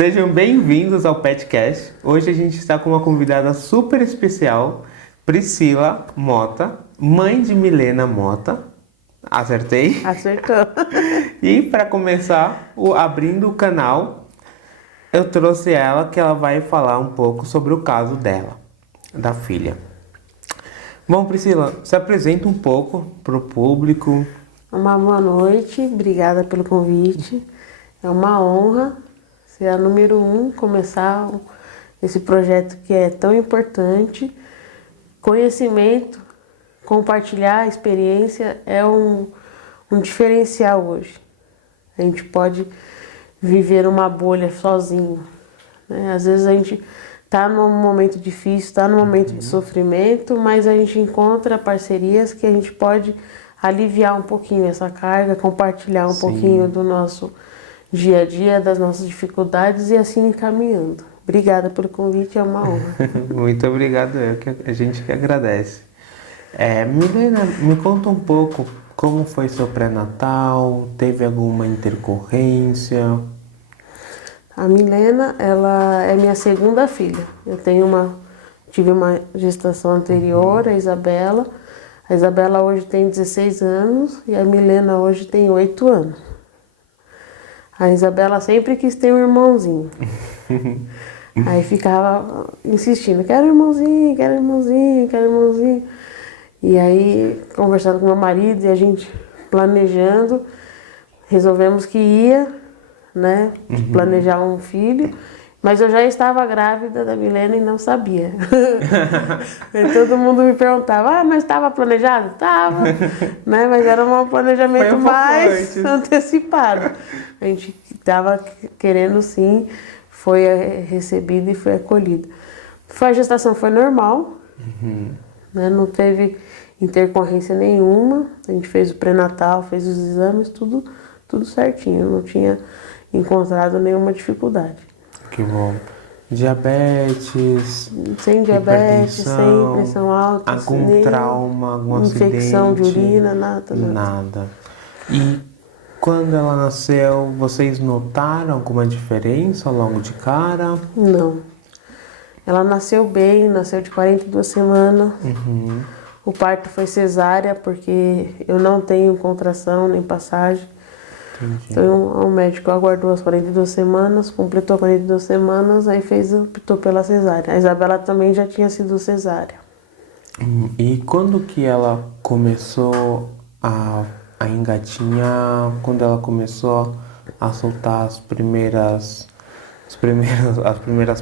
Sejam bem-vindos ao Petcast. Hoje a gente está com uma convidada super especial, Priscila Mota, mãe de Milena Mota. Acertei? Acertou. E para começar, abrindo o canal, eu trouxe ela que ela vai falar um pouco sobre o caso dela, da filha. Bom, Priscila, se apresenta um pouco para o público. Uma boa noite, obrigada pelo convite. É uma honra ser a número 1, começar esse projeto que é tão importante. Conhecimento, compartilhar a experiência é um diferencial hoje. A gente pode viver uma bolha sozinho, né? Às vezes a gente está num momento difícil, está num momento de sofrimento, mas a gente encontra parcerias que a gente pode aliviar um pouquinho essa carga, compartilhar um pouquinho do nosso dia a dia, das nossas dificuldades e assim caminhando. Obrigada pelo convite, é uma honra. Muito obrigado, a gente que agradece. Milena, me conta um pouco como foi seu pré-natal, teve alguma intercorrência? A Milena, ela é minha segunda filha. Tive uma gestação anterior, a Isabela. A Isabela hoje tem 16 anos e a Milena hoje tem 8 anos. A Isabela sempre quis ter um irmãozinho. Aí ficava insistindo, quero irmãozinho, quero irmãozinho, quero irmãozinho. E aí, conversando com meu marido e a gente planejando, resolvemos que ia, né, planejar um filho. Mas eu já estava grávida da Milena e não sabia. E todo mundo me perguntava, mas estava planejado? Estava, né? Mas era um planejamento mais antecipado. A gente estava querendo sim, foi recebido e foi acolhido. A gestação foi normal, né? Não teve intercorrência nenhuma. A gente fez o pré-natal, fez os exames, tudo certinho. Não tinha encontrado nenhuma dificuldade. Que bom. Diabetes, sem diabetes, sem pressão alta, algum trauma, algum infecção acidente? De urina, nada. E quando ela nasceu, vocês notaram alguma diferença logo de cara? Não. Ela nasceu bem, nasceu de 42 semanas. O parto foi cesárea porque eu não tenho contração nem passagem. Entendi. Então o médico aguardou as 42 semanas, completou 42 semanas, aí optou pela cesárea. A Isabela também já tinha sido cesárea. E quando que ela começou a engatinhar, quando ela começou a soltar as primeiras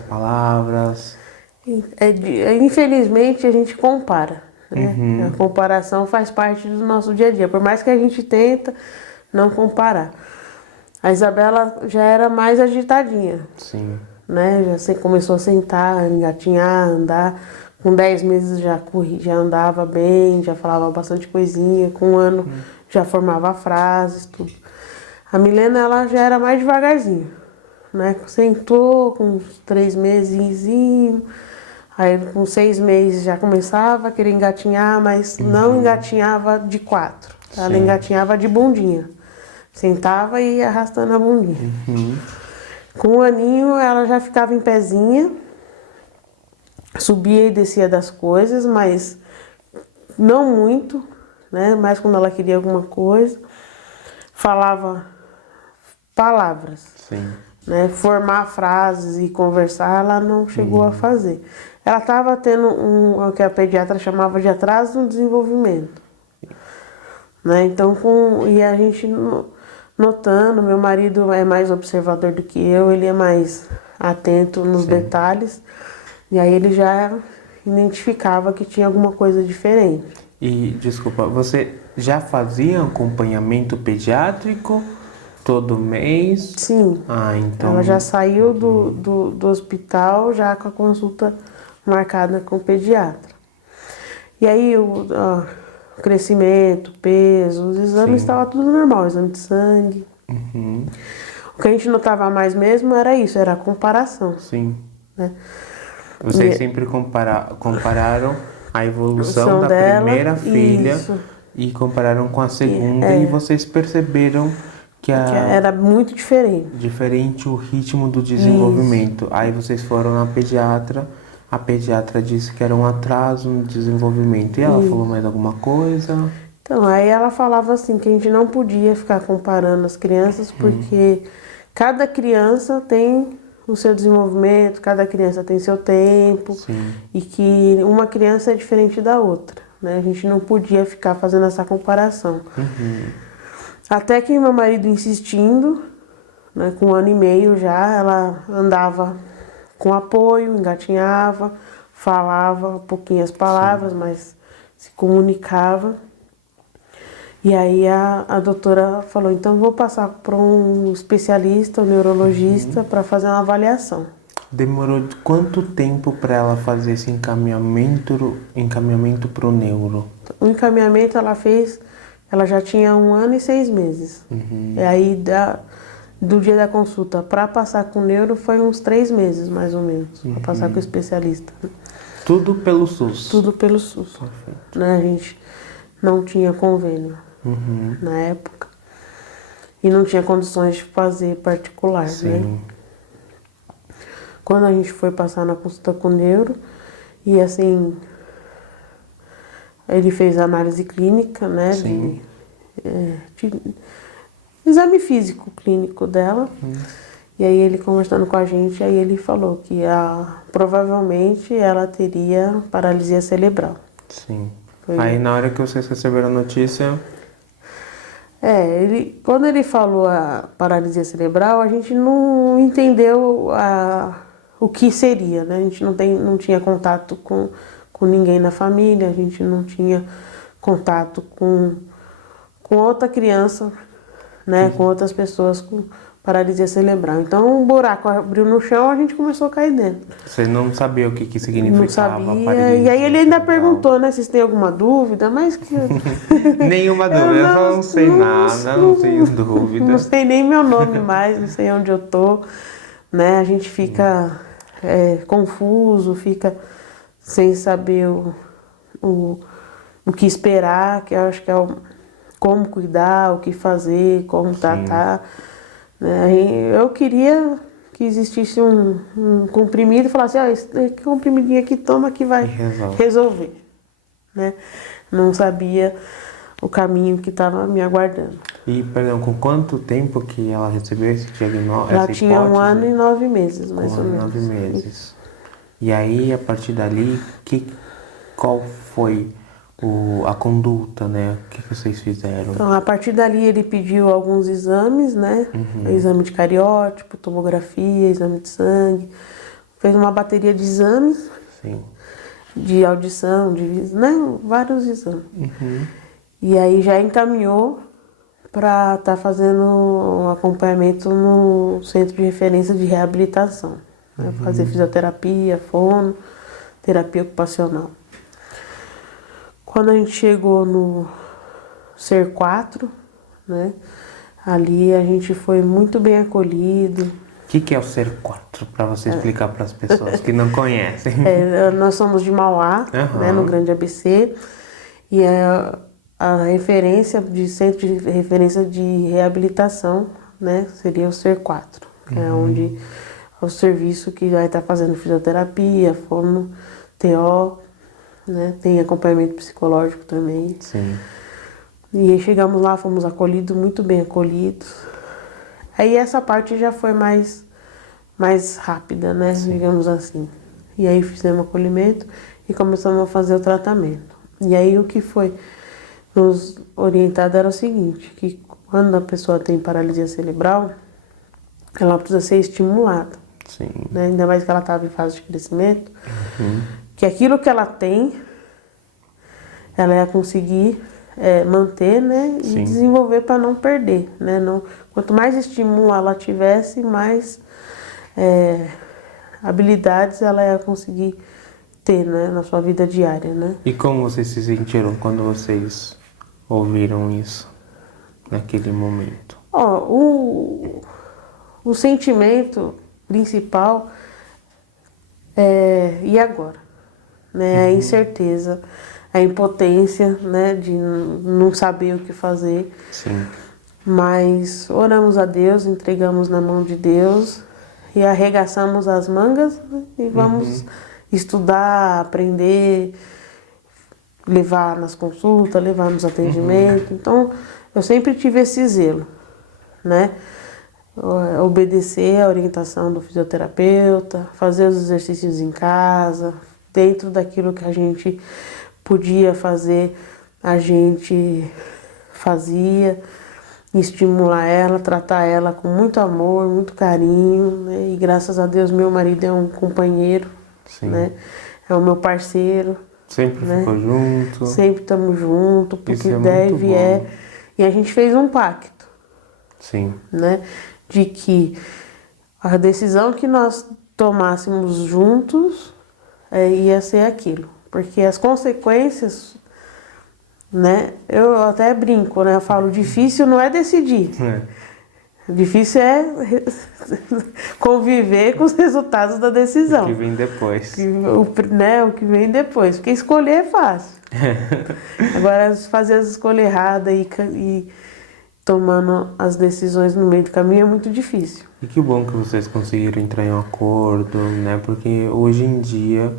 palavras? Infelizmente a gente compara, né? A comparação faz parte do nosso dia a dia, por mais que a gente tenta não comparar. A Isabela já era mais agitadinha. Sim. Né? Já começou a sentar, engatinhar, andar. Com 10 meses já andava bem, já falava bastante coisinha. Com 1 ano já formava frases, tudo. A Milena, ela já era mais devagarzinho, né? Sentou com uns 3 meses, aí com 6 meses já começava a querer engatinhar, mas não engatinhava de 4. Ela engatinhava de bundinha. Sentava e ia arrastando a bundinha. Com 1 aninho, ela já ficava em pezinha, subia e descia das coisas, mas não muito, né? Mais quando ela queria alguma coisa. Falava palavras. Sim. Né? Formar frases e conversar, ela não chegou a fazer. Ela estava tendo o que a pediatra chamava de atraso no desenvolvimento. Né? Então, e a gente notando, meu marido é mais observador do que eu, ele é mais atento nos detalhes, e aí ele já identificava que tinha alguma coisa diferente. E, desculpa, você já fazia acompanhamento pediátrico todo mês? Sim. Então... Ela já saiu do hospital já com a consulta marcada com o pediatra. E aí o crescimento, peso, os exames estavam tudo normal, exame de sangue. O que a gente notava mais mesmo era isso, era a comparação. Sim. Né? Vocês sempre compararam a evolução da primeira filha e compararam com a segunda e vocês perceberam Que era muito diferente. Diferente o ritmo do desenvolvimento. Aí vocês foram na pediatra, a pediatra disse que era um atraso no desenvolvimento. E ela falou mais alguma coisa? Então, aí ela falava assim, que a gente não podia ficar comparando as crianças, porque cada criança tem o seu desenvolvimento, cada criança tem seu tempo, Sim. e que uma criança é diferente da outra, né? A gente não podia ficar fazendo essa comparação. Até que meu marido insistindo, né, com 1 ano e meio já, ela andava com apoio, engatinhava, falava pouquinhas palavras, mas se comunicava. E aí a doutora falou, então vou passar para um especialista, um neurologista, para fazer uma avaliação. Demorou quanto tempo para ela fazer esse encaminhamento para o neuro? O encaminhamento ela fez, ela já tinha 1 ano e 6 meses. E aí do dia da consulta para passar com o neuro foi uns 3 meses, mais ou menos, para passar com o especialista. Tudo pelo SUS? Tudo pelo SUS. Perfeito. Né? A gente não tinha convênio na época. E não tinha condições de fazer particular, né? Quando a gente foi passar na consulta com o neuro, e assim, ele fez a análise clínica, né? De exame físico clínico dela. E aí ele conversando com a gente, aí ele falou que provavelmente ela teria paralisia cerebral. Sim. Aí na hora que vocês receberam a notícia... Quando ele falou a paralisia cerebral, a gente não entendeu o que seria, né? A gente não tinha contato com ninguém na família, a gente não tinha contato com outra criança, né? Com outras pessoas com paralisia cerebral. Então um buraco abriu no chão, a gente começou a cair dentro. Você não sabia o que significava? Não sabia. E aí ele ainda perguntou, né? Se tem alguma dúvida, mas que... Nenhuma dúvida, eu só não sei nada, não tenho dúvida. Não sei nem meu nome mais, não sei onde eu tô, né? A gente fica confuso, fica sem saber o que esperar, que eu acho que é como cuidar, o que fazer, como tratar. Né? Eu queria que existisse um comprimido e falasse, esse comprimidinho aqui, toma que vai resolver. Né? Não sabia o caminho que estava me aguardando. E, perdão, com quanto tempo que ela recebeu esse diagnóstico? Ela tinha 1 ano e 9 meses, mais ou menos. 9 meses. E aí, a partir dali, qual foi a conduta, né? O que vocês fizeram? Então, a partir dali ele pediu alguns exames, né? Exame de cariótipo, tomografia, exame de sangue. Fez uma bateria de exames. Sim. De audição, né? Vários exames. E aí já encaminhou para estar fazendo um acompanhamento no Centro de Referência de Reabilitação. Né? Fazer fisioterapia, fono, terapia ocupacional. Quando a gente chegou no SER 4, né? Ali a gente foi muito bem acolhido. O que é o SER 4, para você explicar para as pessoas que não conhecem? Nós somos de Mauá, né, no Grande ABC, e a referência de Centro de Referência de Reabilitação, né, seria o SER 4, que é onde é o serviço que vai estar fazendo fisioterapia, fono, TO, né, tem acompanhamento psicológico também. Sim. E aí chegamos lá, fomos acolhidos, muito bem acolhidos. Aí essa parte já foi mais rápida, né, digamos assim. E aí fizemos acolhimento e começamos a fazer o tratamento. E aí o que foi nos orientado era o seguinte, que quando a pessoa tem paralisia cerebral, ela precisa ser estimulada. Sim. Né? Ainda mais que ela estava em fase de crescimento. Que aquilo que ela tem, ela ia conseguir manter, né? E desenvolver para não perder. Né? Não, quanto mais estímulo ela tivesse, mais habilidades ela ia conseguir ter, né? Na sua vida diária. Né? E como vocês se sentiram quando vocês ouviram isso, naquele momento? O sentimento principal e agora? Né? A incerteza, a impotência, né? De não saber o que fazer. Sim. Mas oramos a Deus, entregamos na mão de Deus e arregaçamos as mangas, né? E vamos estudar, aprender, levar nas consultas, levar nos atendimentos. Então, eu sempre tive esse zelo, né? Obedecer a orientação do fisioterapeuta, fazer os exercícios em casa, dentro daquilo que a gente podia fazer, a gente fazia, estimular ela, tratar ela com muito amor, muito carinho, né? E graças a Deus meu marido é um companheiro, Sim. né? É o meu parceiro. Sempre né? ficou junto. Sempre estamos juntos, porque Isso é der e muito vier. bom. E a gente fez um pacto, Sim. né? De que a decisão que nós tomássemos juntos ia ser aquilo. Porque as consequências, né? Eu até brinco, né? Eu falo, difícil não é decidir. Difícil é conviver com os resultados da decisão. O que vem depois. O que vem depois. Porque escolher é fácil. Agora, fazer as escolhas erradas e tomando as decisões no meio do caminho é muito difícil. E que bom que vocês conseguiram entrar em um acordo, né? Porque hoje em dia,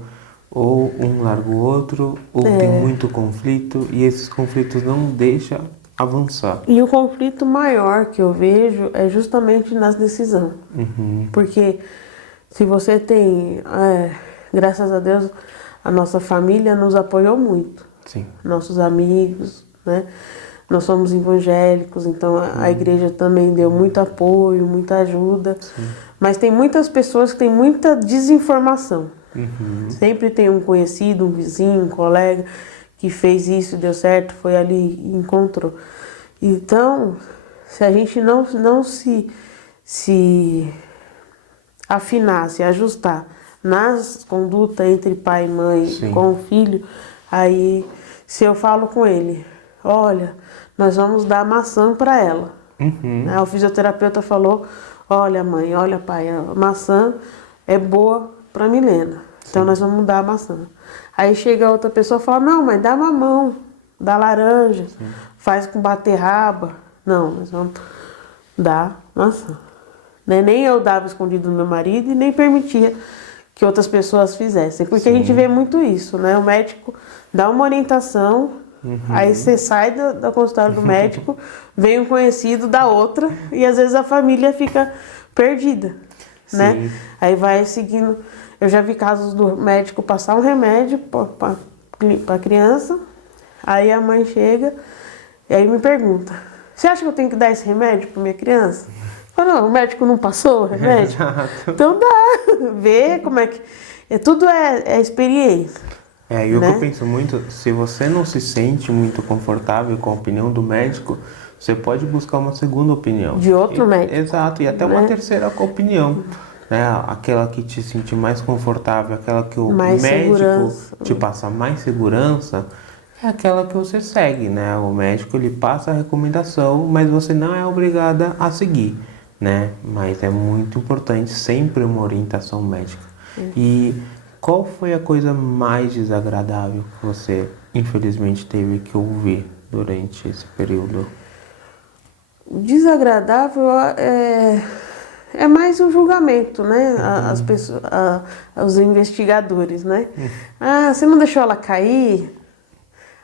ou um larga o outro, ou tem muito conflito, e esses conflitos não deixam avançar. E o conflito maior que eu vejo é justamente nas decisões. Porque se você tem, graças a Deus, a nossa família nos apoiou muito. Sim. Nossos amigos, né? Nós somos evangélicos, então a igreja também deu muito apoio, muita ajuda. Sim. Mas tem muitas pessoas que têm muita desinformação. Sempre tem um conhecido, um vizinho, um colega que fez isso, deu certo, foi ali e encontrou. Então, se a gente não se afinar, se ajustar nas condutas entre pai e mãe, Sim. com o filho, aí se eu falo com ele, olha, nós vamos dar maçã para ela. O fisioterapeuta falou, olha mãe, olha pai, a maçã é boa para Milena, então nós vamos dar a maçã. Aí chega outra pessoa e fala, não, mas dá mamão, dá laranja, faz com beterraba. Não, nós vamos dar maçã. Né? Nem eu dava escondido do meu marido e nem permitia que outras pessoas fizessem. Porque a gente vê muito isso, né? O médico dá uma orientação, aí você sai da consultório do médico, vem um conhecido da outra e às vezes a família fica perdida, né? Aí vai seguindo. Eu já vi casos do médico passar um remédio para a criança, aí a mãe chega e aí me pergunta, você acha que eu tenho que dar esse remédio para minha criança? Eu falo, não, o médico não passou o remédio? Então dá, vê como é que... Tudo é experiência. E o que eu penso muito, se você não se sente muito confortável com a opinião do médico, você pode buscar uma segunda opinião. De outro médico. Exato, e até uma terceira opinião. Né? Aquela que te sentir mais confortável, aquela que o médico te passa mais segurança, é aquela que você segue, né? O médico ele passa a recomendação, mas você não é obrigada a seguir, né? Mas é muito importante sempre uma orientação médica. E qual foi a coisa mais desagradável que você, infelizmente, teve que ouvir durante esse período? Desagradável é mais o julgamento, né? As pessoas, os investigadores, né? Ah, você não deixou ela cair?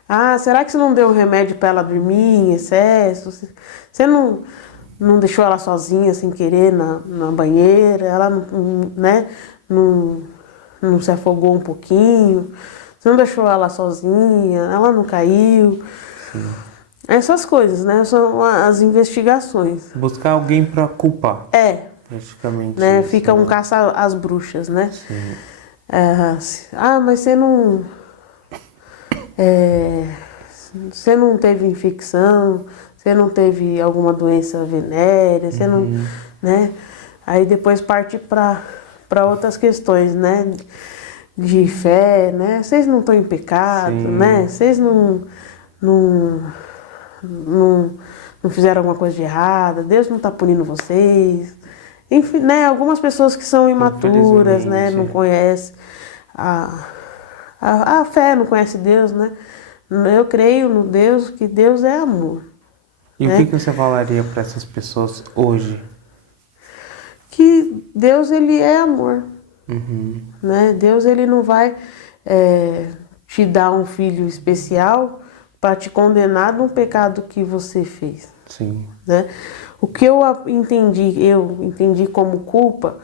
Ah, será que você não deu um remédio para ela dormir em excesso? Você não deixou ela sozinha sem querer na banheira? Ela não se afogou um pouquinho? Você não deixou ela sozinha? Ela não caiu? Essas coisas, né? São as investigações. Buscar alguém para culpar. Praticamente. Né? Isso, Fica um caça às bruxas, né? Mas você não... você não teve infecção, você não teve alguma doença venérea, você não... Né? Aí depois parte para outras questões, né? De fé, né? Vocês não estão em pecado, né? Vocês não fizeram alguma coisa de errada, Deus não está punindo vocês. Enfim, né? Algumas pessoas que são imaturas, né? Não conhecem a fé, não conhece Deus, né? Eu creio no Deus, que Deus é amor. E né? o que você falaria para essas pessoas hoje? Que Deus, ele é amor, Uhum. né? Deus, ele não vai te dar um filho especial para te condenar num pecado que você fez, Sim. né? O que eu entendi como culpa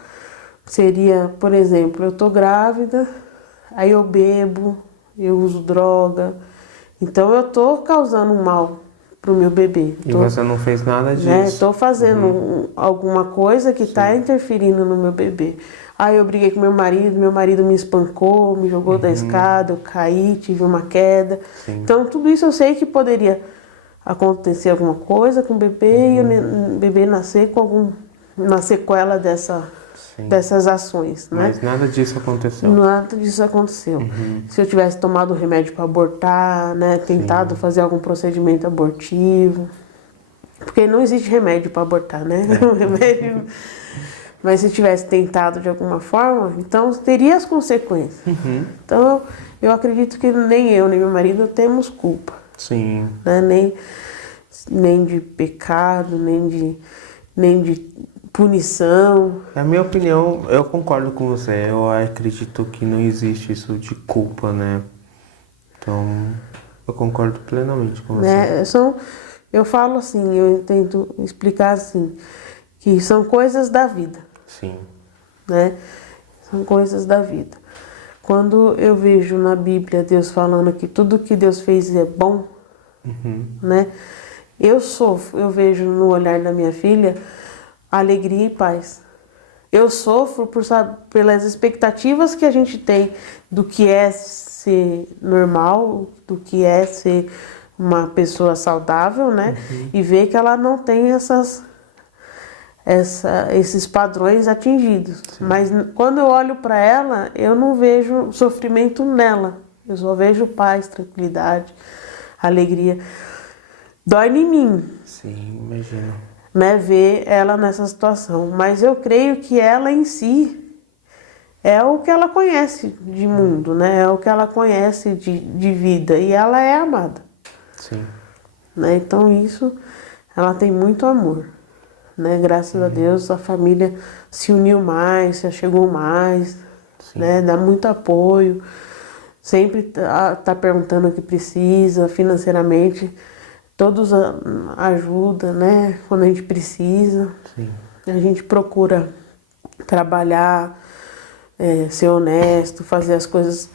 seria, por exemplo, eu tô grávida, aí eu bebo, eu uso droga, então eu tô causando um mal pro meu bebê. E você não fez nada Né? disso. Estou fazendo alguma coisa que está Sim. interferindo no meu bebê. Aí eu briguei com meu marido me espancou, me jogou da escada, eu caí, tive uma queda. Sim. Então tudo isso eu sei que poderia acontecer alguma coisa com o bebê e o bebê nascer com uma sequela Sim. dessas ações, né? Mas nada disso aconteceu. Nada disso aconteceu. Se eu tivesse tomado remédio para abortar, né, tentado fazer algum procedimento abortivo, porque não existe remédio para abortar, né? O remédio. Mas se tivesse tentado de alguma forma, então teria as consequências. Então eu acredito que nem eu, nem meu marido temos culpa, Sim. né? Nem de pecado, nem de punição. Na minha opinião, eu concordo com você. Eu acredito que não existe isso de culpa, né? Então, eu concordo plenamente com você. Né? Eu falo assim, eu tento explicar assim, que são coisas da vida. Sim. Né? São coisas da vida. Quando eu vejo na Bíblia Deus falando que tudo que Deus fez é bom, né? Eu vejo no olhar da minha filha alegria e paz. Eu sofro pelas expectativas que a gente tem do que é ser normal, do que é ser uma pessoa saudável, né? E ver que ela não tem esses padrões atingidos. Mas quando eu olho para ela, eu não vejo sofrimento nela. Eu só vejo paz, tranquilidade, alegria. Dói em mim, Sim, imagino. né, ver ela nessa situação. Mas eu creio que ela em si é o que ela conhece de mundo, né? É o que ela conhece de vida. E ela é amada. Sim. Né? Então isso, ela tem muito amor. Né? Graças a Deus a família se uniu mais, se achegou mais, né? Dá muito apoio, sempre tá perguntando o que precisa financeiramente, todos ajudam, né? Quando a gente precisa. Sim. A gente procura trabalhar, ser honesto, fazer as coisas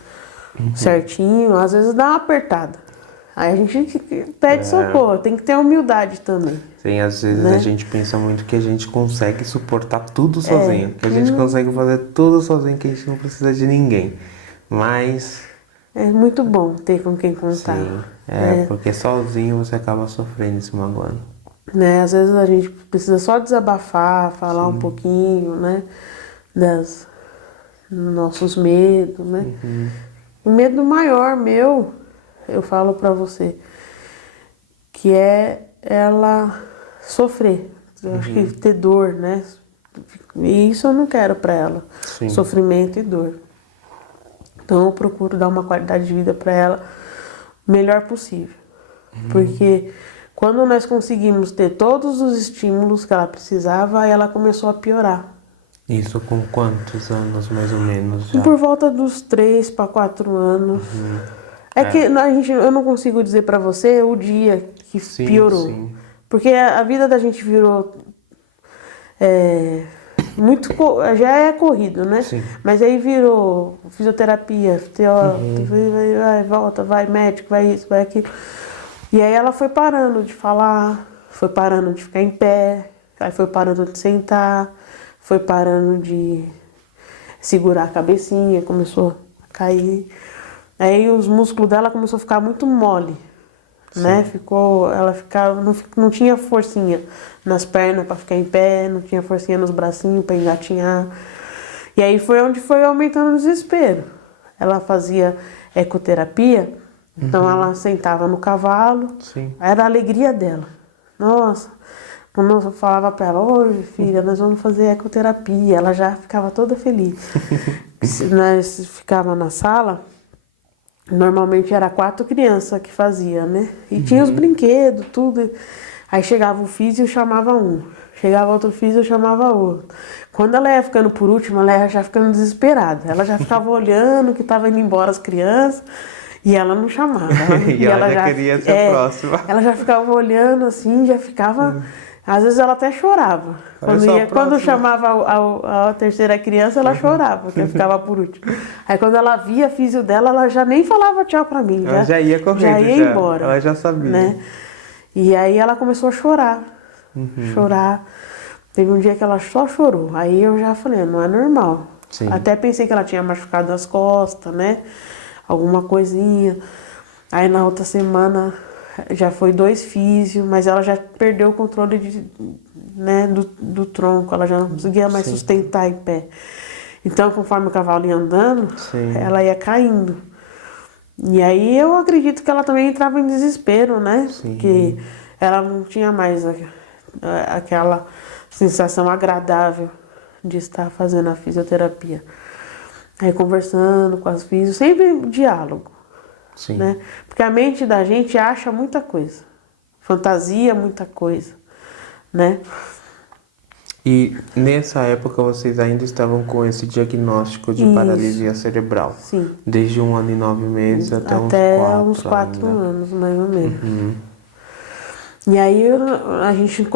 certinho, às vezes dá uma apertada. Aí a gente pede socorro, tem que ter humildade também. Sim, às vezes Né? a gente pensa muito que a gente consegue suportar tudo sozinho, que a gente consegue fazer tudo sozinho, que a gente não precisa de ninguém. Mas, É muito bom ter com quem contar. sim, porque sozinho você acaba sofrendo e se magoando. Né? Às vezes a gente precisa só desabafar, falar um pouquinho, né? Das nossos medos, né? O medo maior meu, eu falo pra você, que é ela sofrer. Eu acho que ter dor, né? E isso eu não quero pra ela. Sim. Sofrimento e dor. Então eu procuro dar uma qualidade de vida pra ela o melhor possível. Porque quando nós conseguimos ter todos os estímulos que ela precisava, aí ela começou a piorar. Isso com quantos anos, mais ou menos, já? Por volta dos 3 para 4 anos. É que eu não consigo dizer pra você o dia que piorou. Sim. Porque a vida da gente virou já é corrido, né? Sim. Mas aí virou fisioterapia, vai, volta, vai médico, vai isso, vai aquilo. E aí ela foi parando de falar, foi parando de ficar em pé, aí foi parando de sentar, foi parando de segurar a cabecinha, começou a cair. Aí os músculos dela começou a ficar muito mole, né? Ela ficava, não tinha forcinha nas pernas para ficar em pé, não tinha forcinha nos bracinhos para engatinhar. E aí foi onde foi aumentando o desespero. Ela fazia ecoterapia, então ela sentava no cavalo, era a alegria dela. Nossa, quando eu falava para ela, hoje filha, nós vamos fazer ecoterapia, ela já ficava toda feliz. Nós ficava na sala, normalmente era 4 crianças que fazia, né? E tinha os brinquedos, tudo. Aí chegava o físio e chamava um. Chegava outro físio e chamava outro. Quando ela ia ficando por último, ela ia já ficando desesperada. Ela já ficava olhando que tava indo embora as crianças e ela não chamava. E ela já queria ser a próxima. Ela já ficava olhando assim, já ficava... Às vezes ela até chorava. Quando chamava a terceira criança, ela chorava, porque ficava por último. Aí quando ela via a físio dela, ela já nem falava tchau pra mim. Ela já ia correndo, já ia embora. Ela já sabia. Né? E aí ela começou a chorar. Chorar. Teve um dia que ela só chorou. Aí eu já falei, não é normal. Sim. Até pensei que ela tinha machucado as costas, né? Alguma coisinha. Aí na outra semana já foi 2 físios, mas ela já perdeu o controle né, do tronco. Ela já não conseguia mais sustentar em pé. Então, conforme o cavalo ia andando, ela ia caindo. E aí eu acredito que ela também entrava em desespero, né? Porque ela não tinha mais aquela sensação agradável de estar fazendo a fisioterapia. Aí conversando com as físios, sempre diálogo. Né? Porque a mente da gente acha muita coisa, fantasia muita coisa, né? E nessa época vocês ainda estavam com esse diagnóstico de paralisia cerebral? Sim. Desde 1 ano e 9 meses até uns 4 anos, mais ou menos. E aí a gente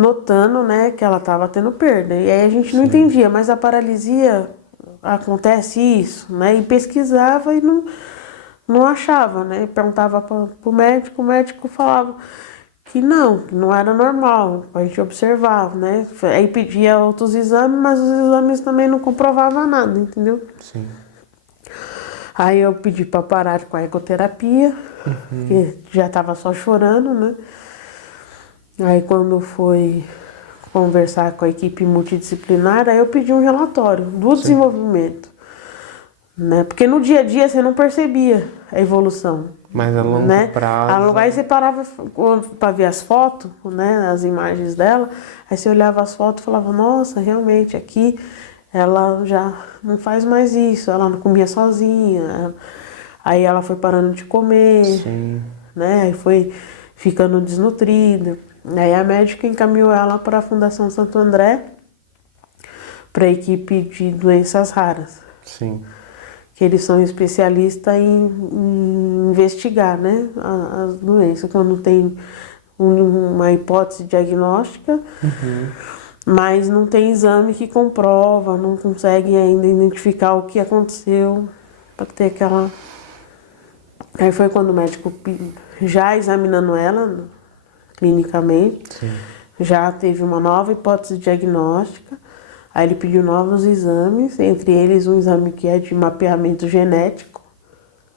notando, né, que ela estava tendo perda. E aí a gente não entendia, mas a paralisia acontece isso, né? E pesquisava e não achava, né? Perguntava para o médico falava que não era normal, a gente observava, né? Aí pedia outros exames, mas os exames também não comprovavam nada, entendeu? Sim. Aí eu pedi para parar com a ecoterapia, porque já estava só chorando, né? Aí quando foi conversar com a equipe multidisciplinar, aí eu pedi um relatório do desenvolvimento. Né? Porque no dia a dia você não percebia a evolução. Mas a longo prazo... Aí você parava para ver as fotos, né? As imagens dela, aí você olhava as fotos e falava, nossa, realmente, aqui ela já não faz mais isso, ela não comia sozinha, aí ela foi parando de comer, né? Aí foi ficando desnutrida. Aí a médica encaminhou ela para a Fundação Santo André, para a equipe de doenças raras. Sim. Que eles são especialistas em investigar, né, as doenças, quando tem uma hipótese diagnóstica, mas não tem exame que comprova, não consegue ainda identificar o que aconteceu para ter aquela... Aí foi quando o médico, já examinando ela clinicamente, já teve uma nova hipótese diagnóstica. Aí ele pediu novos exames, entre eles um exame que é de mapeamento genético,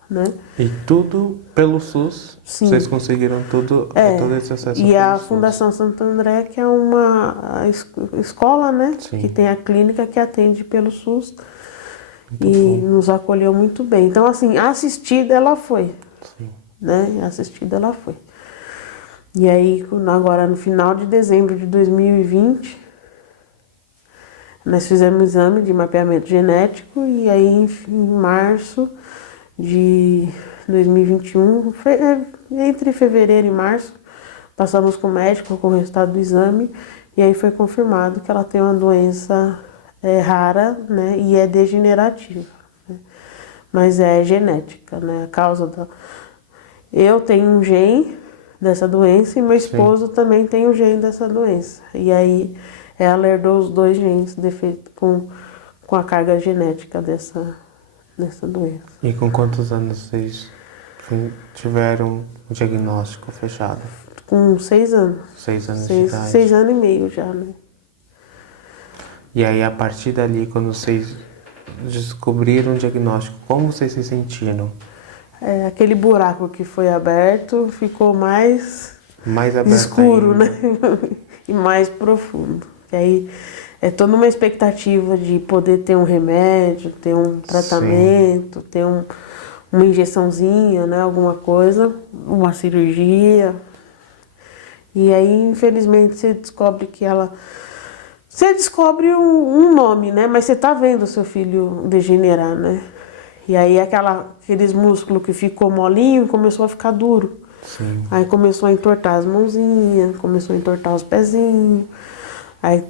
né? E tudo pelo SUS? Sim. Vocês conseguiram todo esse acesso e pelo a SUS? Fundação Santo André, que é uma escola, né? Que tem a clínica que atende pelo SUS. Nos acolheu muito bem. Então, assim, assistida ela foi. Né? Assistida ela foi. E aí, agora no final de dezembro de 2020... Nós fizemos exame de mapeamento genético e aí em março de 2021, entre fevereiro e março, passamos com o médico com o resultado do exame e aí foi confirmado que ela tem uma doença rara, né, e é degenerativa, né, mas é genética, né, a causa da... Eu tenho um gene dessa doença e meu esposo também tem um gene dessa doença. E aí... Ela herdou os 2 genes defeitos com a carga genética dessa doença. E com quantos anos vocês tiveram o diagnóstico fechado? Com 6 anos. 6 anos de idade. 6 anos e meio já, né? E aí, a partir dali, quando vocês descobriram o diagnóstico, como vocês se sentiram? Aquele buraco que foi aberto ficou mais aberto escuro, ainda. né? E mais profundo. E aí é toda uma expectativa de poder ter um remédio, ter um tratamento, ter uma injeçãozinha, né? Alguma coisa, uma cirurgia. E aí, infelizmente, você descobre que ela... Você descobre um nome, né? Mas você tá vendo o seu filho degenerar, né? E aí aqueles músculos que ficou molinho começou a ficar duro. Sim. Aí começou a entortar as mãozinhas, começou a entortar os pezinhos. Aí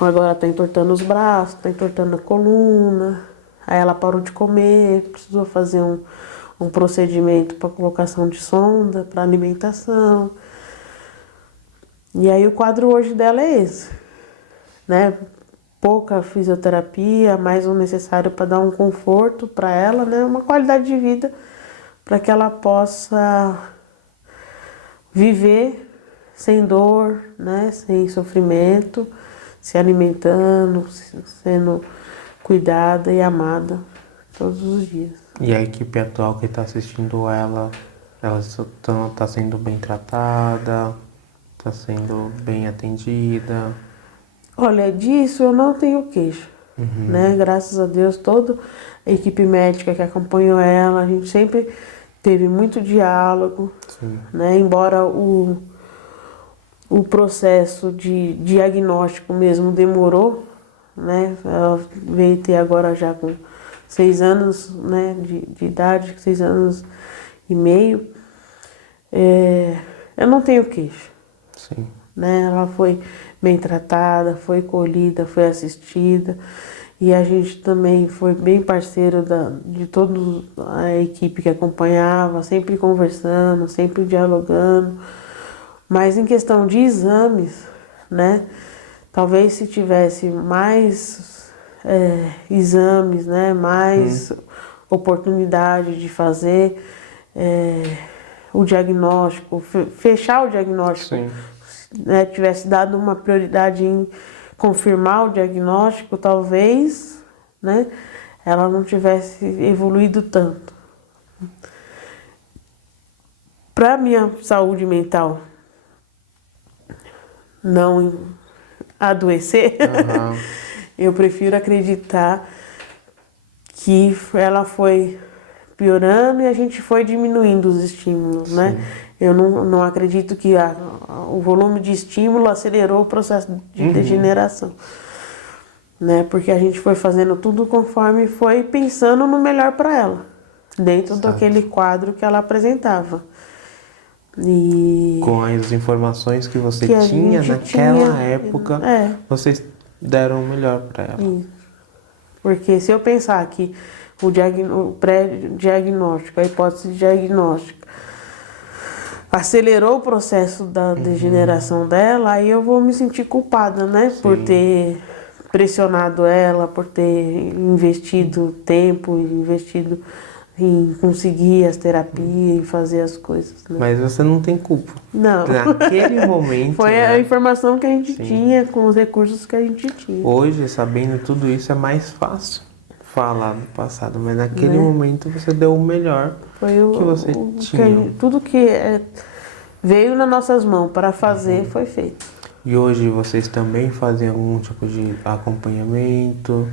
agora tá entortando os braços, tá entortando a coluna. Aí ela parou de comer, precisou fazer um procedimento para colocação de sonda, para alimentação. E aí o quadro hoje dela é esse, né? Pouca fisioterapia, mais o necessário para dar um conforto para ela, né? Uma qualidade de vida para que ela possa viver sem dor, né? Sem sofrimento, se alimentando, sendo cuidada e amada todos os dias. E a equipe atual que está assistindo ela está sendo bem tratada, está sendo bem atendida. Olha, disso eu não tenho queixa, né? Graças a Deus, toda a equipe médica que acompanhou ela, a gente sempre teve muito diálogo, Sim. né? Embora o processo de diagnóstico mesmo demorou, né? Ela veio ter agora já com 6 anos, né, de idade, 6 anos e meio. Eu não tenho queixa, Sim. né? Ela foi bem tratada, foi colhida, foi assistida e a gente também foi bem parceiro de toda a equipe que acompanhava, sempre conversando, sempre dialogando. Mas em questão de exames, né? Talvez se tivesse mais exames, né? Mais oportunidade de fazer o diagnóstico, fechar o diagnóstico, Sim. né? Tivesse dado uma prioridade em confirmar o diagnóstico, talvez, né? Ela não tivesse evoluído tanto. Para minha saúde mental não adoecer, Aham. eu prefiro acreditar que ela foi piorando e a gente foi diminuindo os estímulos, né? Eu não acredito que o volume de estímulo acelerou o processo de degeneração, né? Porque a gente foi fazendo tudo conforme foi pensando no melhor para ela, dentro daquele quadro que ela apresentava. E Com as informações que você que a tinha gente naquela tinha, época, vocês deram o melhor para ela. Isso. Porque se eu pensar que o pré-diagnóstico, a hipótese diagnóstica, acelerou o processo da degeneração dela, aí eu vou me sentir culpada, né? Por ter pressionado ela, por ter investido tempo, investido em conseguir as terapias, em fazer as coisas, né? Mas você não tem culpa. Não. Naquele momento, Foi né? a informação que a gente tinha, com os recursos que a gente tinha. Hoje, sabendo tudo isso, é mais fácil falar do passado. Mas naquele Né? momento você deu o melhor Foi que você tinha. tudo que veio nas nossas mãos para fazer foi feito. E hoje vocês também fazem algum tipo de acompanhamento?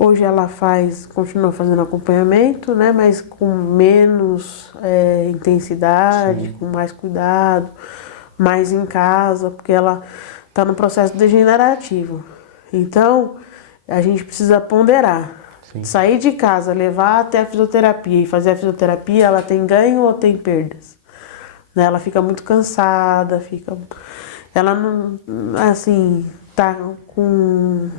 Hoje ela continua fazendo acompanhamento, né? Mas com menos intensidade, com mais cuidado, mais em casa, porque ela está no processo degenerativo. Então, a gente precisa ponderar. Sim. Sair de casa, levar até a fisioterapia e fazer a fisioterapia, ela tem ganho ou tem perdas? Né? Ela fica muito cansada, ela não, assim, tá com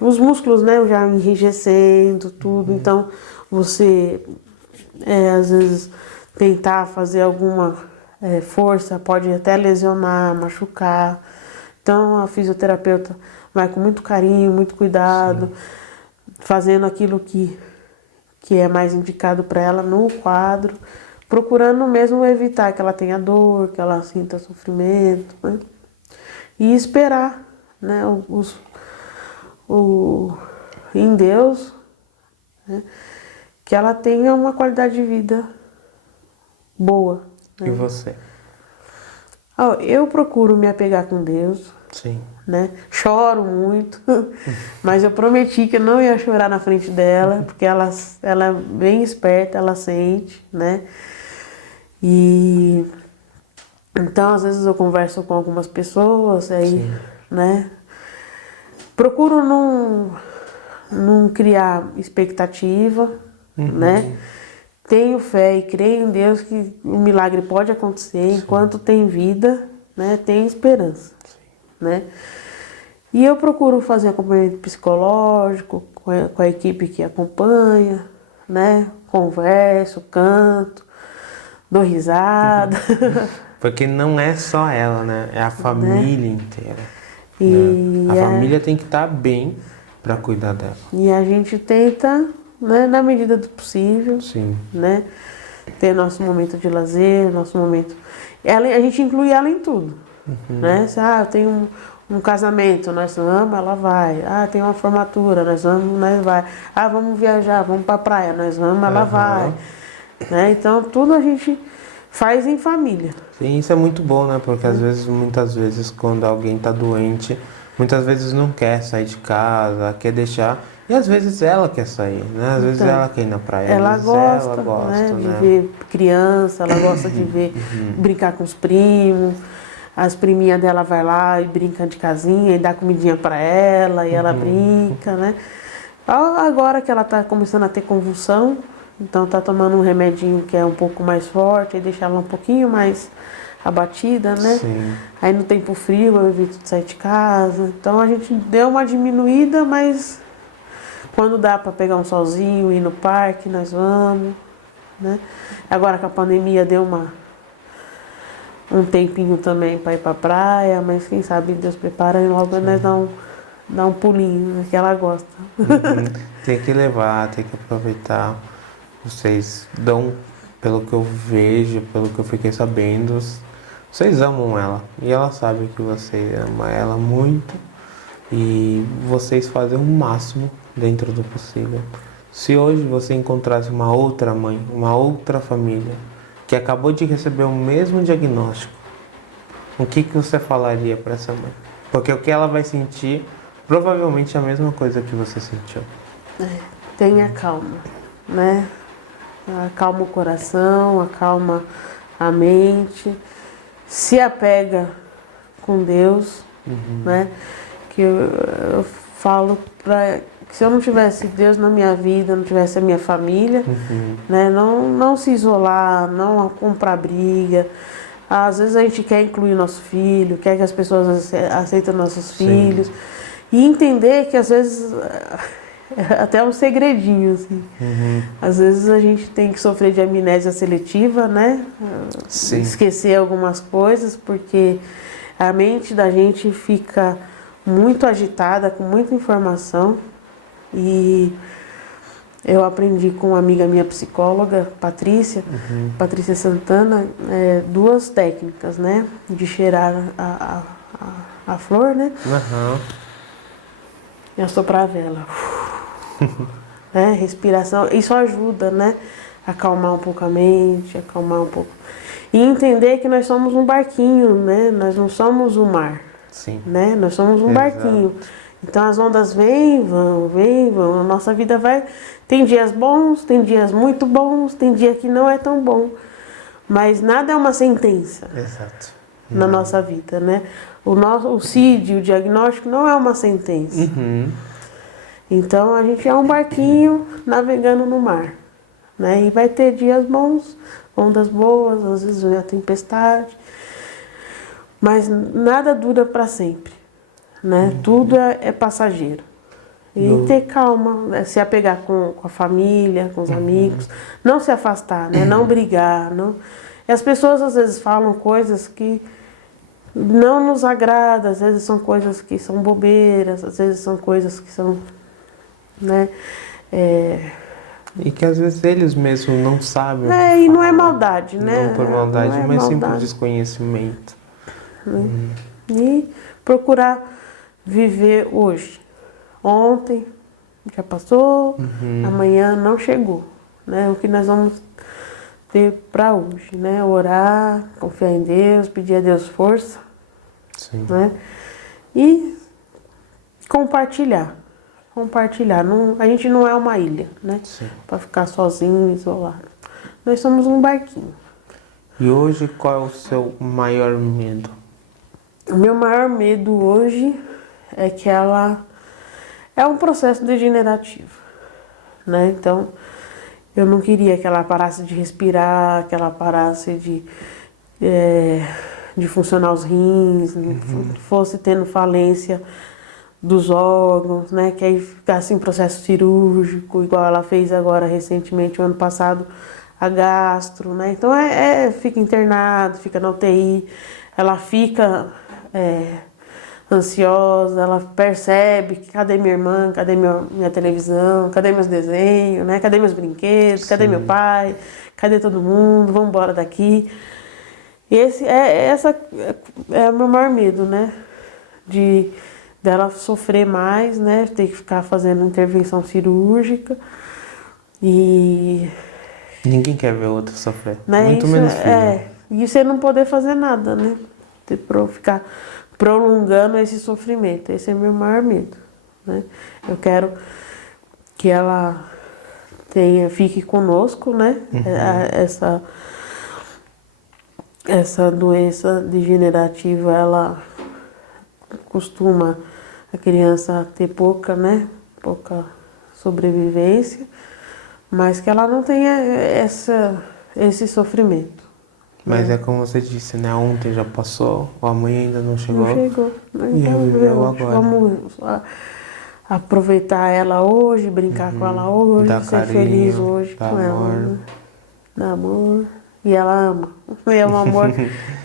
os músculos, né, já enrijecendo, tudo. Então, você, às vezes, tentar fazer alguma força pode até lesionar, machucar. Então, a fisioterapeuta vai com muito carinho, muito cuidado, fazendo aquilo que é mais indicado para ela no quadro, procurando mesmo evitar que ela tenha dor, que ela sinta sofrimento, né? E esperar, né, em Deus, né, que ela tenha uma qualidade de vida boa. Né? E você? Eu procuro me apegar com Deus. Sim. Né? Choro muito, mas eu prometi que eu não ia chorar na frente dela, porque ela é bem esperta, ela sente, né? E então às vezes eu converso com algumas pessoas, aí, né? Procuro não criar expectativa, né? tenho fé e creio em Deus que o milagre pode acontecer. Enquanto tem vida, né, tem esperança, né? E eu procuro fazer acompanhamento psicológico com a equipe que acompanha, né? Converso, canto, dou risada. Porque não é só ela, né? É a família inteira. E A família tem que estar bem para cuidar dela. E a gente tenta, né, na medida do possível, Sim. né, ter nosso momento de lazer, nosso momento. A gente inclui ela em tudo, né? Se eu tenho um casamento, nós vamos, ela vai. Tem uma formatura, nós vamos, nós vai. Vamos viajar, vamos pra praia, nós vamos, ela vai. Né? Então tudo a gente faz em família. Sim, isso é muito bom, né? Porque muitas vezes, quando alguém tá doente, muitas vezes não quer sair de casa, quer deixar. E às vezes ela quer sair, né? Às vezes ela quer ir na praia. Ela às vezes gosta, ela gosta, né, né? de ver criança, ela gosta de ver brincar com os primos. As priminhas dela vai lá e brinca de casinha e dá comidinha para ela e ela brinca, né? Agora que ela tá começando a ter convulsão, então tá tomando um remedinho que é um pouco mais forte e deixa ela um pouquinho mais abatida, né? Sim. Aí no tempo frio eu evito de sair de casa. Então a gente deu uma diminuída, mas quando dá para pegar um solzinho, ir no parque, nós vamos, né? Agora que a pandemia deu um tempinho também para ir para praia, mas quem sabe Deus prepara e logo nós dá um pulinho, né, que ela gosta. Tem que levar, tem que aproveitar. Vocês dão, pelo que eu vejo, pelo que eu fiquei sabendo, vocês amam ela. E ela sabe que você ama ela muito. E vocês fazem o máximo dentro do possível. Se hoje você encontrasse uma outra mãe, uma outra família, que acabou de receber o mesmo diagnóstico, o que você falaria para essa mãe? Porque o que ela vai sentir, provavelmente é a mesma coisa que você sentiu. Tenha calma, né? Acalma o coração, acalma a mente, se apega com Deus, né? Que eu falo que se eu não tivesse Deus na minha vida, não tivesse a minha família, né? Não se isolar, não comprar briga. Às vezes a gente quer incluir nosso filho, quer que as pessoas aceitem nossos filhos. E entender que às vezes é até um segredinho, assim. Às vezes a gente tem que sofrer de amnésia seletiva, né? Sim. Esquecer algumas coisas, porque a mente da gente fica muito agitada, com muita informação. E eu aprendi com uma amiga minha psicóloga, Patrícia Santana, duas técnicas, né? De cheirar a flor, né? E assoprar a vela. Né? Respiração, isso ajuda, né? Acalmar um pouco a mente, acalmar um pouco. E entender que nós somos um barquinho, né? Nós não somos o mar. Sim. Né? Nós somos um barquinho. Então as ondas vêm, vão. A nossa vida vai. Tem dias bons, tem dias muito bons, tem dia que não é tão bom. Mas nada é uma sentença. Exato. Na nossa vida, né? O CID, o diagnóstico, não é uma sentença. Então a gente é um barquinho navegando no mar, né? E vai ter dias bons, ondas boas, às vezes vem a tempestade, mas nada dura para sempre, né? Tudo é passageiro. E ter calma, né? Se apegar com a família, com os amigos, não se afastar, né? Não brigar, não. E as pessoas às vezes falam coisas que não nos agradam, às vezes são coisas que são bobeiras, às vezes são coisas que são, né? E que às vezes eles mesmos não sabem. E não é maldade, né? Não por maldade, Não é mas sim por maldade. desconhecimento. E procurar viver hoje. Ontem já passou, amanhã não chegou, né? O que nós vamos ter para hoje, né? Orar, confiar em Deus, pedir a Deus força, né? E compartilhar. A gente não é uma ilha, né? Para ficar sozinho, isolado. Nós somos um barquinho. E hoje qual é o seu maior medo? O meu maior medo hoje é que ela é um processo degenerativo, né? Então, Eu não queria que ela parasse de respirar, que ela parasse de funcionar os rins, fosse tendo falência dos órgãos, né? Que aí ficasse em processo cirúrgico, igual ela fez agora recentemente, o ano passado, a gastro, né? Então fica internado, fica na UTI, ela fica ansiosa, ela percebe que cadê minha irmã, cadê minha televisão, cadê meus desenhos, né? Cadê meus brinquedos, cadê meu pai, cadê todo mundo, vamos embora daqui. E essa é o meu maior medo, né? Dela sofrer mais, né? Ter que ficar fazendo intervenção cirúrgica e... Ninguém quer ver o outro sofrer, né? muito Isso menos filho. E você não poder fazer nada, né? Ficar prolongando esse sofrimento. Esse é meu maior medo, né? Eu quero que ela fique conosco, né? Essa doença degenerativa, ela costuma a criança ter pouca sobrevivência, mas que ela não tenha esse sofrimento. Mas é como você disse, né? Ontem já passou, a mãe ainda não chegou. Não chegou. Né? E reviveu agora. Vamos aproveitar ela hoje, brincar com ela hoje, Dar ser carinho, feliz hoje dar com amor. ela. Né? Dar amor. E ela ama. É um amor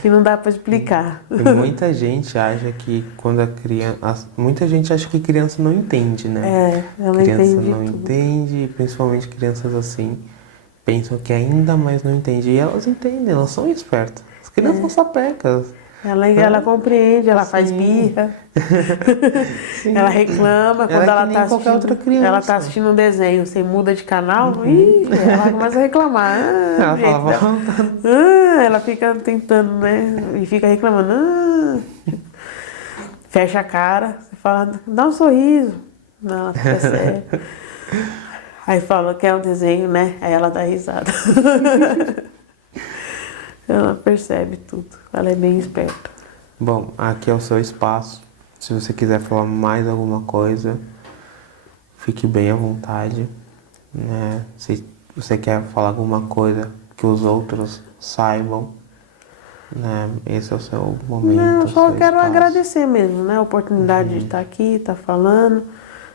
que não dá para explicar. E muita gente acha que quando a criança... Muita gente acha que criança não entende, né? Ela criança entende não tudo. entende, e principalmente crianças assim, pensam que ainda mais não entende. E elas entendem, elas são espertas. As crianças são sapecas. Ela compreende, ela faz birra. Ela reclama quando ela que tá nem qualquer outra assistindo. criança. Ela tá assistindo um desenho, você muda de canal, ela começa a reclamar. Ela do jeito fala, dela. Ela fica tentando, né? E fica reclamando. Fecha a cara, você fala, dá um sorriso. Não, ela fica séria. Aí fala, quer um desenho, né? Aí ela dá risada. Ela percebe tudo. Ela é bem esperta. Bom, aqui é o seu espaço. Se você quiser falar mais alguma coisa, fique bem à vontade, né? Se você quer falar alguma coisa que os outros saibam, né? Esse é o seu momento. Não, eu só seu quero espaço. agradecer mesmo, né? A oportunidade de estar aqui, estar falando,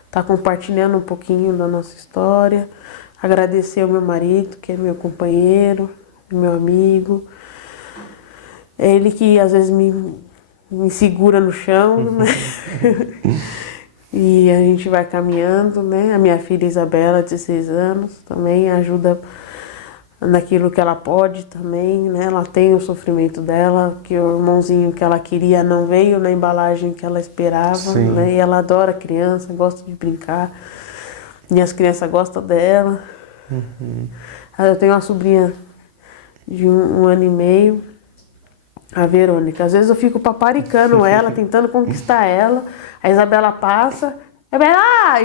estar compartilhando um pouquinho da nossa história. Agradecer ao meu marido, que é meu companheiro, meu amigo. É ele que às vezes me segura no chão, né? E a gente vai caminhando, né? A minha filha Isabela, 16 anos, também ajuda naquilo que ela pode também, né? Ela tem o sofrimento dela, que o irmãozinho que ela queria não veio na embalagem que ela esperava, Sim. né? E ela adora criança, gosta de brincar. E as crianças gostam dela. Eu tenho uma sobrinha de um ano e meio, a Verônica. Às vezes eu fico paparicando ela, tentando conquistar ela. A Isabela passa, e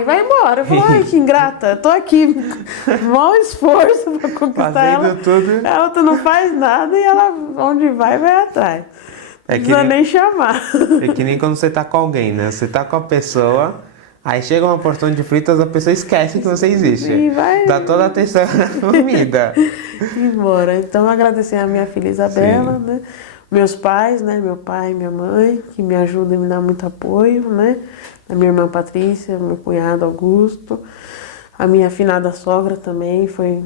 vai embora. Eu falo, ai, que ingrata, eu tô aqui, maior esforço pra conquistar Fazendo ela. tudo. Ela não faz nada e ela, onde vai atrás. Não precisa nem chamar. É que nem quando você tá com alguém, né? Você tá com a pessoa, aí chega uma porção de fritas, a pessoa esquece que você existe. E vai... Dá toda a atenção na comida. Embora. Então, agradecer a minha filha Isabela, né? Meus pais, né? Meu pai e minha mãe, que me ajudam e me dão muito apoio, né? A minha irmã Patrícia, meu cunhado Augusto. A minha afinada sogra também foi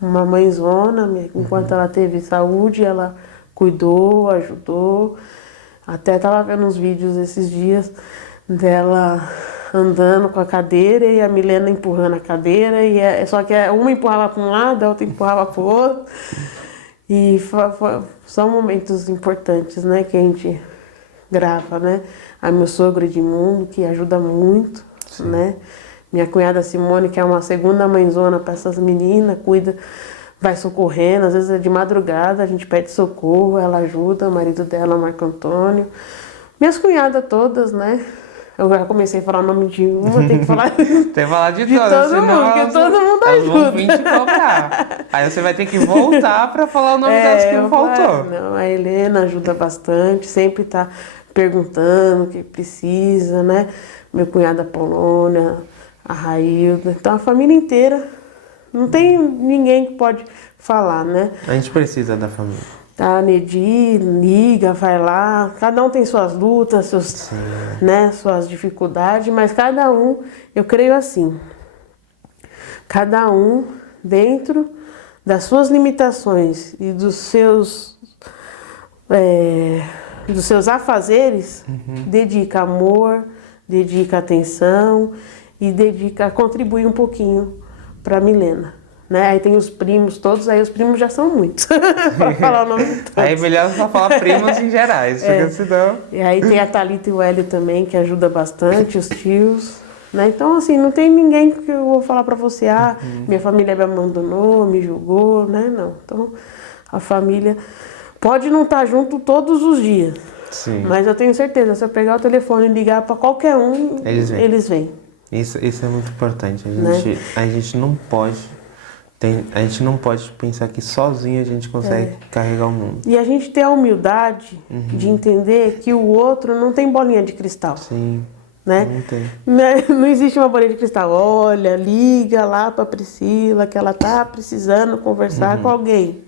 uma mãezona. Enquanto ela teve saúde, ela cuidou, ajudou. Até estava vendo uns vídeos esses dias dela andando com a cadeira e a Milena empurrando a cadeira. Só que uma empurrava para um lado, a outra empurrava para o outro. E são momentos importantes, né, que a gente grava, né? A meu sogro Edmundo, que ajuda muito, né? Minha cunhada Simone, que é uma segunda mãezona para essas meninas, cuida, vai socorrendo, às vezes é de madrugada, a gente pede socorro, ela ajuda, o marido dela, Marco Antônio. Minhas cunhadas todas, né? Eu já comecei a falar o nome de uma, tem que falar... Tem que falar de todas, todo senão mundo, porque todo mundo elas vão ajuda. vir te cobrar. Aí você vai ter que voltar pra falar o nome delas que não faltou. Não, a Helena ajuda bastante, sempre tá perguntando o que precisa, né? Meu cunhado Polônia, a Railda, então a família inteira, Não tem ninguém que pode falar, né? A gente precisa da família. A Nedi liga, vai lá, cada um tem suas lutas, né, suas dificuldades, mas cada um, eu creio assim, cada um dentro das suas limitações e dos seus afazeres, dedica amor, dedica atenção e dedica a contribuir um pouquinho para Milena. Né? Aí tem os primos todos, aí os primos já são muitos, para falar o nome de todos. Aí é melhor só falar primos em gerais, porque senão... E aí tem a Thalita e o Hélio também, que ajuda bastante, os tios. Né? Então, assim, não tem ninguém que eu vou falar para você, minha família me abandonou, me julgou, né? Não. Então, a família pode não estar junto todos os dias. Sim. Mas eu tenho certeza, se eu pegar o telefone e ligar para qualquer um, eles vêm. Isso é muito importante. A gente não pode... A gente não pode pensar que sozinho a gente consegue carregar o mundo. E a gente tem a humildade de entender que o outro não tem bolinha de cristal. Sim, né? não tem. Não existe uma bolinha de cristal. Olha, liga lá para Priscila que ela tá precisando conversar com alguém.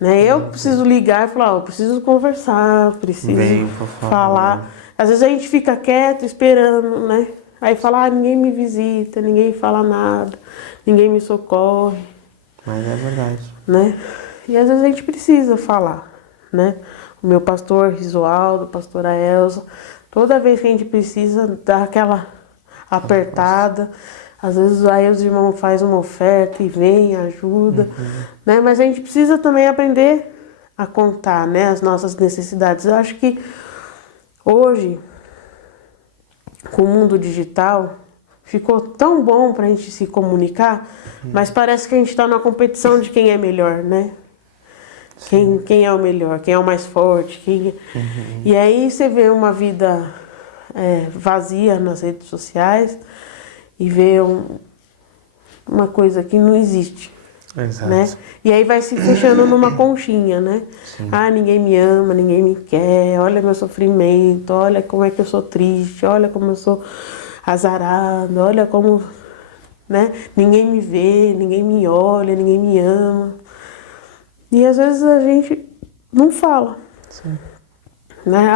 Né? Eu preciso ligar e falar, eu preciso conversar, preciso falar. Às vezes a gente fica quieto esperando, né? Aí fala, ninguém me visita, ninguém fala nada, ninguém me socorre. Mas é verdade. Né? E às vezes a gente precisa falar, né? O meu pastor Risualdo, a pastora Elza, toda vez que a gente precisa dar aquela apertada, às vezes aí os irmãos fazem uma oferta e vem, ajuda, né? Mas a gente precisa também aprender a contar, né, as nossas necessidades. Eu acho que hoje, com o mundo digital, ficou tão bom para a gente se comunicar, mas parece que a gente está numa competição de quem é melhor, né? Quem é o melhor, quem é o mais forte. E aí você vê uma vida vazia nas redes sociais e vê uma coisa que não existe. Exato. Né? E aí vai se fechando numa conchinha, né? Sim. Ninguém me ama, ninguém me quer, olha meu sofrimento, olha como é que eu sou triste, olha como eu sou azarado, olha como, né? Ninguém me vê, ninguém me olha, ninguém me ama. E às vezes a gente não fala. Sim. Né?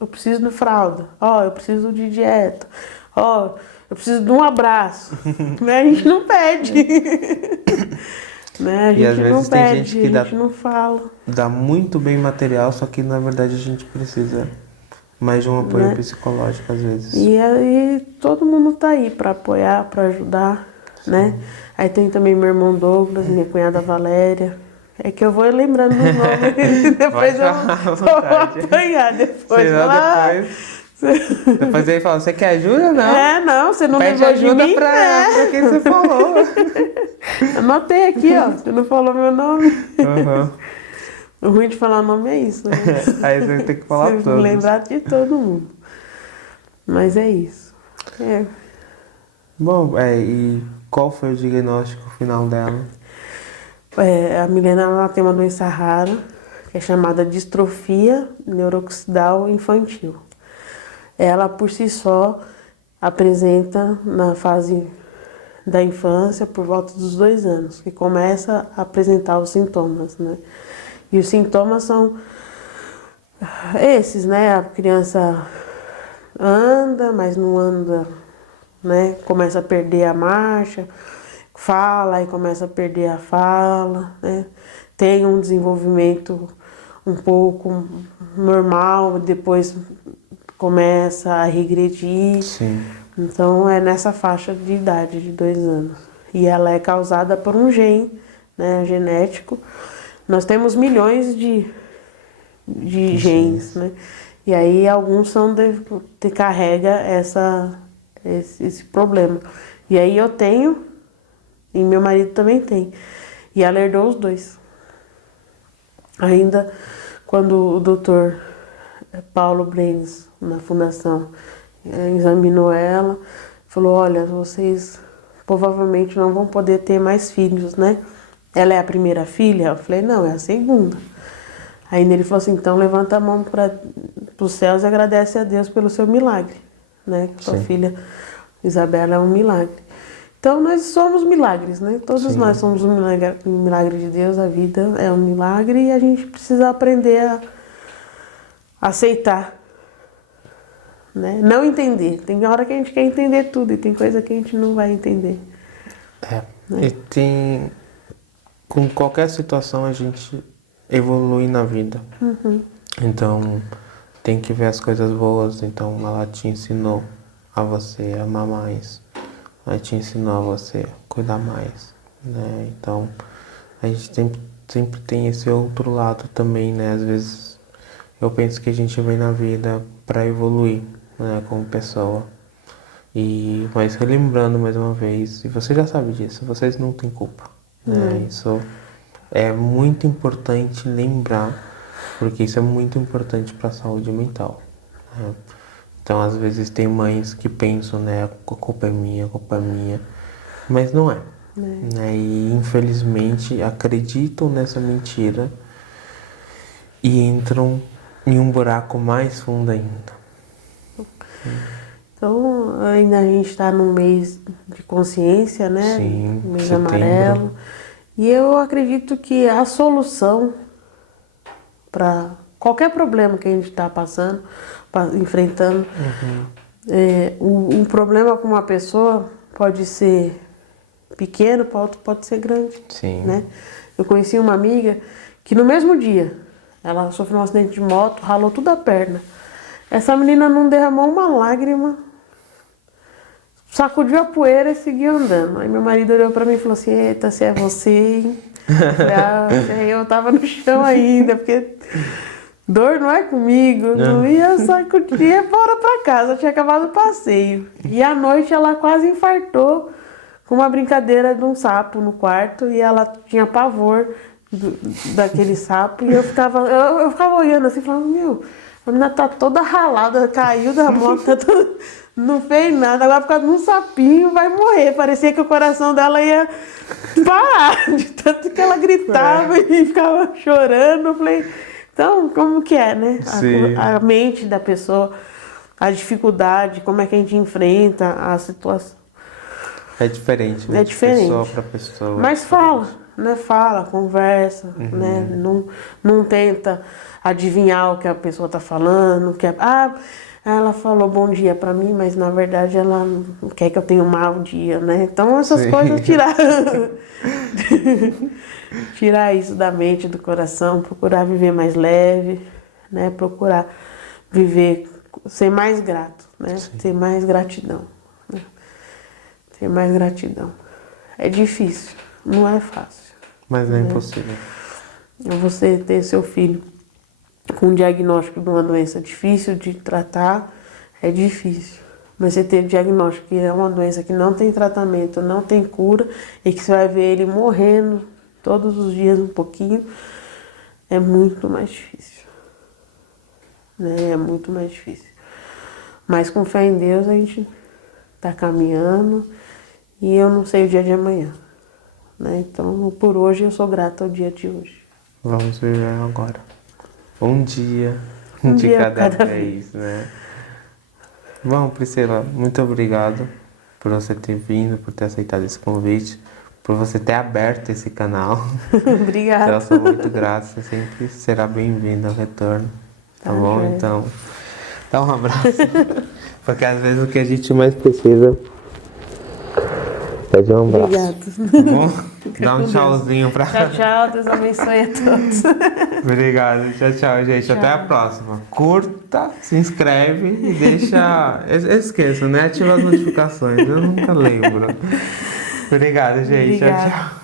Eu preciso de fralda, eu preciso de dieta, eu preciso de um abraço. Né? A gente não pede. Né? A gente e às vezes não tem pede, gente que a gente não fala. Dá muito bem material, só que na verdade a gente precisa mais de um apoio psicológico às vezes. E aí todo mundo tá aí para apoiar, para ajudar, né? Aí tem também meu irmão Douglas, minha cunhada Valéria. É que eu vou lembrando o nome, depois eu vou apanhar depois. Depois ele fala, você quer ajuda? Não. Não, você não pede lembrou de ajuda mim? pra quem você falou. Anotei aqui, você não falou meu nome. O ruim de falar nome é isso, né? Aí você tem que falar todos. lembrar de todo mundo. Mas é isso. Bom, e qual foi o diagnóstico final dela? A Milena ela tem uma doença rara, que é chamada distrofia neurooxidal infantil. Ela, por si só, apresenta na fase da infância, por volta dos 2 anos, que começa a apresentar os sintomas, né? E os sintomas são esses, né? A criança anda, mas não anda, né? Começa a perder a marcha, fala e começa a perder a fala, né? Tem um desenvolvimento um pouco normal, depois começa a regredir. Sim. Então é nessa faixa de idade de 2 anos. E ela é causada por um gene, né, genético. Nós temos milhões de genes, né? E aí alguns são carrega esse problema. E aí eu tenho, e meu marido também tem. E ela herdou os 2. Ainda quando o doutor Paulo Brenes, na fundação, examinou ela, falou, olha, vocês provavelmente não vão poder ter mais filhos, né? Ela é a primeira filha? Eu falei, não, é a segunda. Aí ele falou assim, então levanta a mão para os céus e agradece a Deus pelo seu milagre, né? Sua filha Isabela é um milagre. Então nós somos milagres, né? Todos Sim. nós somos um milagre de Deus, a vida é um milagre e a gente precisa aprender a aceitar, né? Não entender. Tem hora que a gente quer entender tudo e tem coisa que a gente não vai entender. E tem... Com qualquer situação a gente evolui na vida. Então, tem que ver as coisas boas. Então, ela te ensinou a você amar mais. Ela te ensinou a você cuidar mais, né? Então, a gente sempre tem esse outro lado também, né? Às vezes, eu penso que a gente vem na vida para evoluir, né? Como pessoa. Mas relembrando mais uma vez, e você já sabe disso, vocês não têm culpa, né? Isso é muito importante lembrar, porque isso é muito importante para a saúde mental, né? Então, às vezes tem mães que pensam, né, a culpa é minha, mas não é, né? E infelizmente acreditam nessa mentira e entram em um buraco mais fundo ainda. Então, ainda a gente está num mês de consciência, né? Sim, mês setembro. amarelo. E eu acredito que a solução para qualquer problema que a gente está passando, enfrentando, um problema com uma pessoa pode ser pequeno, pode ser grande. Sim. Né? Eu conheci uma amiga que no mesmo dia ela sofreu um acidente de moto, ralou toda a perna. Essa menina não derramou uma lágrima, sacudiu a poeira e seguiu andando. Aí meu marido olhou pra mim e falou assim: eita, se é você, hein? Eu falei, eu tava no chão ainda, porque dor não é comigo. Não ia sacudir, ia embora pra casa, tinha acabado o passeio. E à noite ela quase infartou com uma brincadeira de um sapo no quarto e ela tinha pavor daquele sapo. E eu ficava olhando assim, falando, meu, a menina tá toda ralada, caiu da moto, não fez nada, agora por causa de um sapinho vai morrer. Parecia que o coração dela ia parar, de tanto que ela gritava e ficava chorando. Eu falei, então, como que é, né? A mente da pessoa, a dificuldade, como é que a gente enfrenta a situação. É diferente, né? É diferente. De pessoa para pessoa. Mas fala, né? Fala, conversa, né? Não tenta adivinhar o que a pessoa tá falando. Ela falou bom dia pra mim, mas na verdade ela não quer que eu tenha um mau dia, né? Então essas coisas tirar isso da mente, do coração, procurar viver mais leve, né? Procurar viver, ser mais grato, né? Ter mais gratidão. Ter mais gratidão. É difícil, não é fácil. Mas não é impossível. Você ter seu filho com um diagnóstico de uma doença difícil de tratar, é difícil. Mas você ter o diagnóstico que é uma doença que não tem tratamento, não tem cura, e que você vai ver ele morrendo todos os dias um pouquinho, é muito mais difícil. Né? É muito mais difícil. Mas com fé em Deus a gente está caminhando e eu não sei o dia de amanhã. Né? Então, por hoje, eu sou grata ao dia de hoje. Vamos viver agora. Um dia de cada vez, né? Bom, Priscila, muito obrigado por você ter vindo, por ter aceitado esse convite, por você ter aberto esse canal. Obrigada. Eu sou muito grato, você sempre será bem-vindo ao retorno. Tá bom? Joia. Então, dá um abraço. Porque às vezes o que a gente mais precisa é de um abraço. Obrigada. Tá bom? Dá um tchauzinho pra... Tchau, Deus abençoe a todos. Obrigado, tchau, gente. Tchau. Até a próxima. Curta, se inscreve e deixa... Esqueça, né? Ativa as notificações, eu nunca lembro. Obrigado, gente. Obrigada. Tchau.